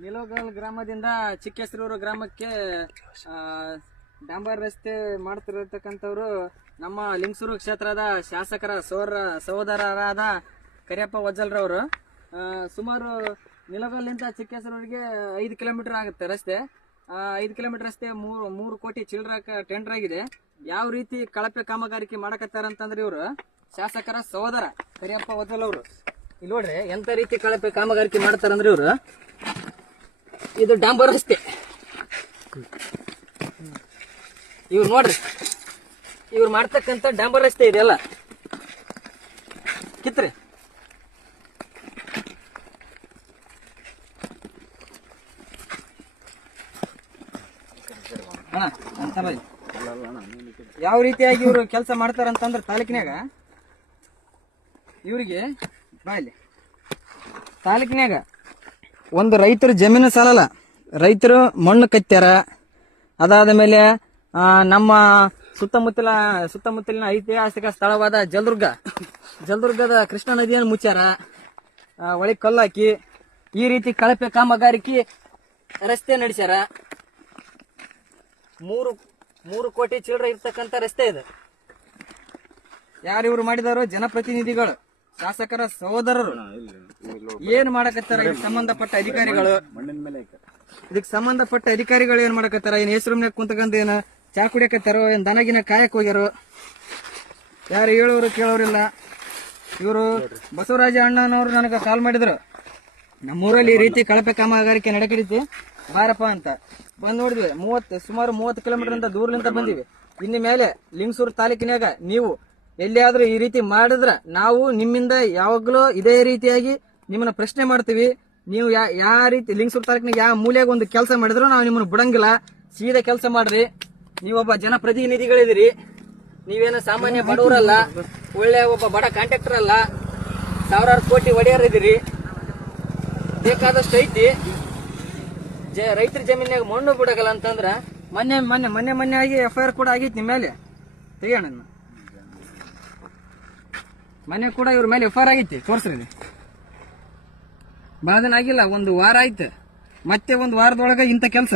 ನಿಲೋಗಲ್ ಗ್ರಾಮದಿಂದ ಚಿಕ್ಕೇಸರೂರು ಗ್ರಾಮಕ್ಕೆ ಡಾಂಬರ್ ರಸ್ತೆ ಮಾಡ್ತಿರತಕ್ಕಂಥವ್ರು ನಮ್ಮ ಲಿಂಗಸೂರು ಕ್ಷೇತ್ರದ ಶಾಸಕರ ಸಹೋದರರಾದ ಕರಿಯಪ್ಪ ವಜ್ಜಲ್ರವರು. ಸುಮಾರು ನಿಲೋಗಲ್ಲಿಂದ ಚಿಕ್ಕೇಸರೂರಿಗೆ 5 ಕಿಲೋಮೀಟರ್ ಆಗುತ್ತೆ ರಸ್ತೆ. 5 ಕಿಲೋಮೀಟರ್ ರಸ್ತೆ 3 ಕೋಟಿ ಚಿಲ್ಲರ ಟೆಂಡರ್ ಆಗಿದೆ. ಯಾವ ರೀತಿ ಕಳಪೆ ಕಾಮಗಾರಿಕೆ ಮಾಡಕತ್ತಾರಂತಂದ್ರೆ ಇವರು ಶಾಸಕರ ಸಹೋದರ ಕರಿಯಪ್ಪ ವಜ್ಜಲ್ ಅವರು. ಇಲ್ಲಿ ನೋಡ್ರಿ ಎಂತ ರೀತಿ ಕಳಪೆ ಕಾಮಗಾರಿಕೆ ಮಾಡ್ತಾರಂದ್ರೆ ಇವರು. ಇದು ಡಾಂಬರ್ ರಸ್ತೆ. ಇವ್ರು ನೋಡ್ರಿ, ಇವ್ರು ಮಾಡ್ತಕ್ಕಂಥ ಡಾಂಬರ್ ರಸ್ತೆ ಇದೆಲ್ಲ ಕಿತ್ರಿ. ಯಾವ ರೀತಿಯಾಗಿ ಇವರು ಕೆಲಸ ಮಾಡ್ತಾರಂತಂದ್ರೆ ತಾಲೂಕಿನಾಗ ಇವ್ರಿಗೆ ತಾಲೂಕಿನಾಗ ಒಂದು ರೈತರು ಜಮೀನು ಸಾಲಲ್ಲ, ರೈತರು ಮಣ್ಣು ಕಟ್ಟ್ಯಾರ. ಅದಾದ ಮೇಲೆ ನಮ್ಮ ಸುತ್ತಮುತ್ತಲಿನ ಐತಿಹಾಸಿಕ ಸ್ಥಳವಾದ ಜಲದುರ್ಗದ ಕೃಷ್ಣಾ ನದಿಯನ್ನು ಮುಚ್ಚಾರ, ಒಳಗೆ ಕಲ್ಲು ಹಾಕಿ ಈ ರೀತಿ ಕಳಪೆ ಕಾಮಗಾರಿಕೆ ರಸ್ತೆ ನಡೆಸ್ಯಾರ. 3 ಕೋಟಿ ಚಿಲ್ಲರೆ ಇರ್ತಕ್ಕಂಥ ರಸ್ತೆ ಇದೆ. ಯಾರು ಇವ್ರು ಮಾಡಿದಾರೋ? ಜನಪ್ರತಿನಿಧಿಗಳು, ಶಾಸಕರ ಸಹೋದರರು. ಏನ್ ಮಾಡಕತ್ತಾರ ಇದಕ್ಕೆ ಸಂಬಂಧಪಟ್ಟ ಅಧಿಕಾರಿಗಳು? ಏನ್ ಮಾಡಕತ್ತಾರ? ಏನ್ ಹೆಸರು ಮನ್ಯಾಗ ಕುಂತಕಂತ ಏನ ಚಾ ಕುಡಿಯಕತ್ತಾರೋ? ಏನ್ ದನಗಿನ ಕಾಯಕ್ ಹೋಗ್ಯಾರೋ? ಯಾರು ಹೇಳೋರು ಕೇಳೋರಿಲ್ಲ. ಇವರು ಬಸವರಾಜ ಅಣ್ಣನವರು ನನಗೆ ಕಾಲ್ ಮಾಡಿದ್ರು, ನಮ್ಮೂರಲ್ಲಿ ಈ ರೀತಿ ಕಳಪೆ ಕಾಮಗಾರಿಕೆ ನಡೆಕಡಿತಿ ಬಾರಪ್ಪ ಅಂತ. ಬಂದ್ ನೋಡಿದ್ವಿ. ಸುಮಾರು 30 ಕಿಲೋಮೀಟರ್ ಅಂತ ದೂರಲಿಂದ ಬಂದಿವಿ. ಇನ್ನು ಮೇಲೆ ಲಿಂಗಸೂರು ತಾಲೂಕಿನಾಗ ನೀವು ಎಲ್ಲಿಯಾದ್ರೂ ಈ ರೀತಿ ಮಾಡಿದ್ರ ನಾವು ನಿಮ್ಮಿಂದ ಯಾವಾಗ್ಲೂ ಇದೇ ರೀತಿಯಾಗಿ ನಿಮ್ಮನ್ನ ಪ್ರಶ್ನೆ ಮಾಡ್ತೀವಿ. ನೀವು ಯಾವ ರೀತಿ ಲಿಂಗಸೂರು ತಾಲೂಕಿನಾಗ ಯಾವ ಮೂಲೆಯಾಗ ಒಂದು ಕೆಲಸ ಮಾಡಿದ್ರು ನಾವು ನಿಮ್ಮನ್ನ ಬಿಡಂಗಿಲ್ಲ. ಸೀದಾ ಕೆಲಸ ಮಾಡ್ರಿ. ನೀವೊಬ್ಬ ಜನಪ್ರತಿನಿಧಿಗಳಿದಿರಿ. ನೀವೇನ ಸಾಮಾನ್ಯ ಬಡವರಲ್ಲ, ಒಳ್ಳೆ ಒಬ್ಬ ಬಡ ಕಾಂಟ್ರಾಕ್ಟರ್ ಅಲ್ಲ, ಸಾವಿರಾರು ಕೋಟಿ ಒಡೆಯರಿದ್ದೀರಿ. ಬೇಕಾದಷ್ಟು ಐತಿ. ರೈತರ ಜಮೀನಾಗ ಮಣ್ಣು ಬಿಡಗಲ್ಲ ಅಂತಂದ್ರ ಮೊನ್ನೆ ಆಗಿ FIR ಕೂಡ ಆಗೈತಿ ನಿಮ್ಮ ಮೇಲೆ. ತೆಗಿಯೋಣ, ಮೊನ್ನೆ ಕೂಡ ಇವ್ರ ಮೇಲೆ FIR ಆಗೈತಿ. ತೋರ್ಸ್ರಿ. ಭಾಳ ದಿನ ಆಗಿಲ್ಲ, 1 ವಾರ ಆಯ್ತು. ಮತ್ತೆ 1 ವಾರದೊಳಗ ಇಂಥ ಕೆಲಸ.